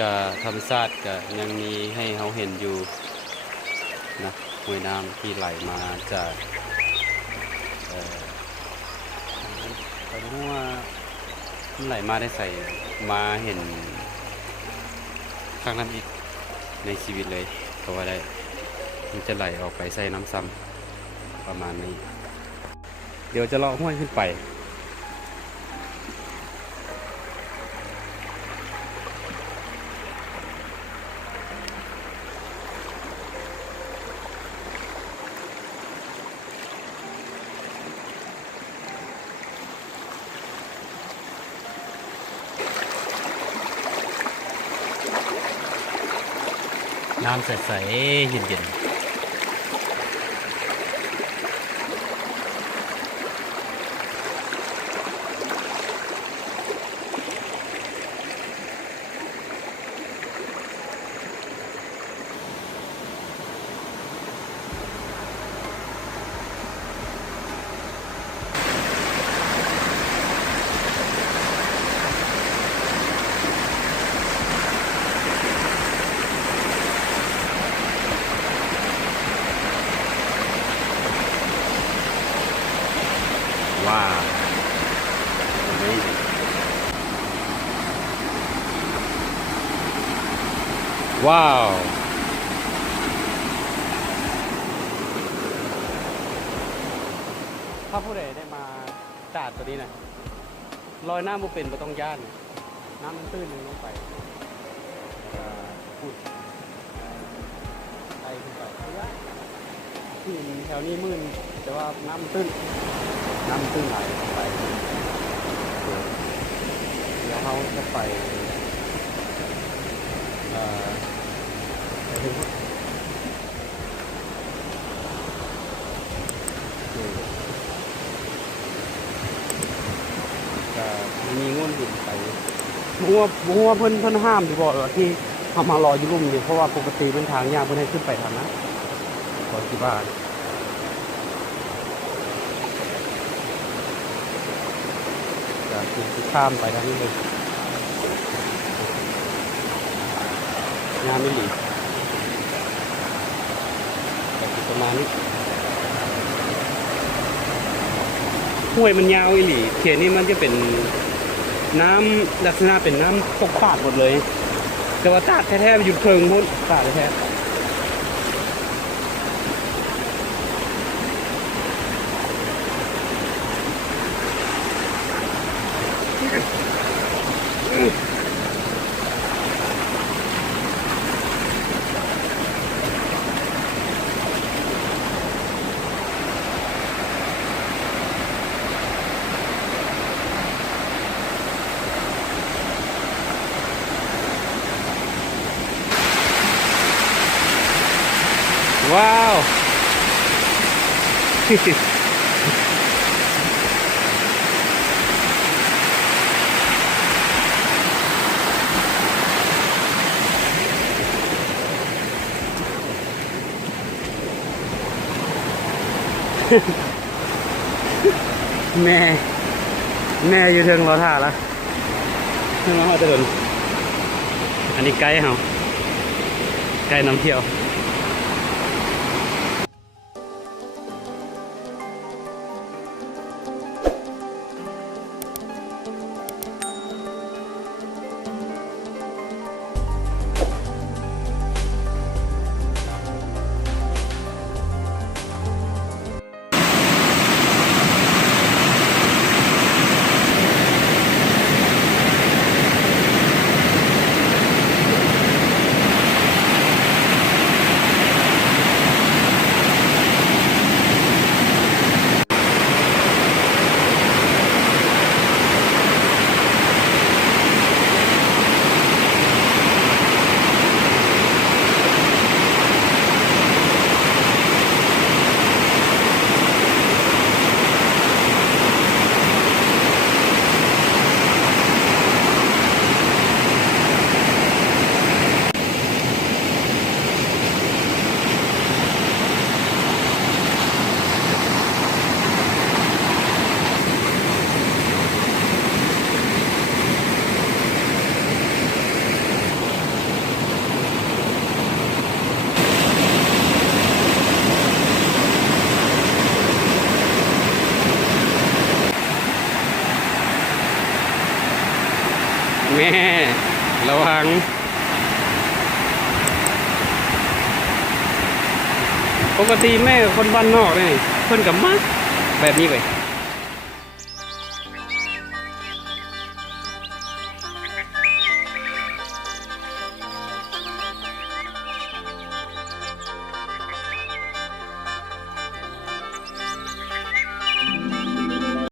กับธรรมชาติก็ยังมีให้เราเห็นอยู่นะห้วยน้ำที่ไหลมาจากตอนนี้ว่ามันไหลมาได้ใส่มาเห็นครั้งนั้นอีกในชีวิตเลยก็ว่าได้มันจะไหลออกไปใส่น้ำซ้ำประมาณนี้เดี๋ยวจะเลาะห้วยขึ้นไปน้ำใสๆเย็นๆว้าวว้าวถ้าผู้ใดได้มาจาดตัวนี้นะลอยน้ำมันเป็นไม่ต้องย่านน้ำมันตื้นลงไปพูดไปขึ้นไปที่แถวนี้มื่นแต่ว่าน้ำมันตื้นไหลลงไปเดี๋ยวเขาจะไปไปถึงมีง่วนหินไปบัวเพิ่นห้ามที่บอกที่เขามารออยู่รุ่มนี่เพราะว่าปกติเป็นทางยากเพิ่นให้ขึ้นไปทางนั้นก่อนที่บ้านจะคือข้ามไปทางนี้เลยงานไม่หลีแต่ประมาณนี้ห้วยมันยาวอีหลีเขตนี้มันจะเป็นน้ำลักษณะเป็นน้ำปกปาดหมดเลยแต่ว่าตาดแท้ๆอยู่เพิงพุ่นตาดแท้ว้าวแม่อยู่เทิงรอท่าแล้วเทิงรอท่าจะโดนอันนี้ไกด์เหรอไกด์น้ำเที่ยว แม่ระวังปกติแม่คนบ้านนอกนี่เพิ่นกับมักแบบนี้เว้ย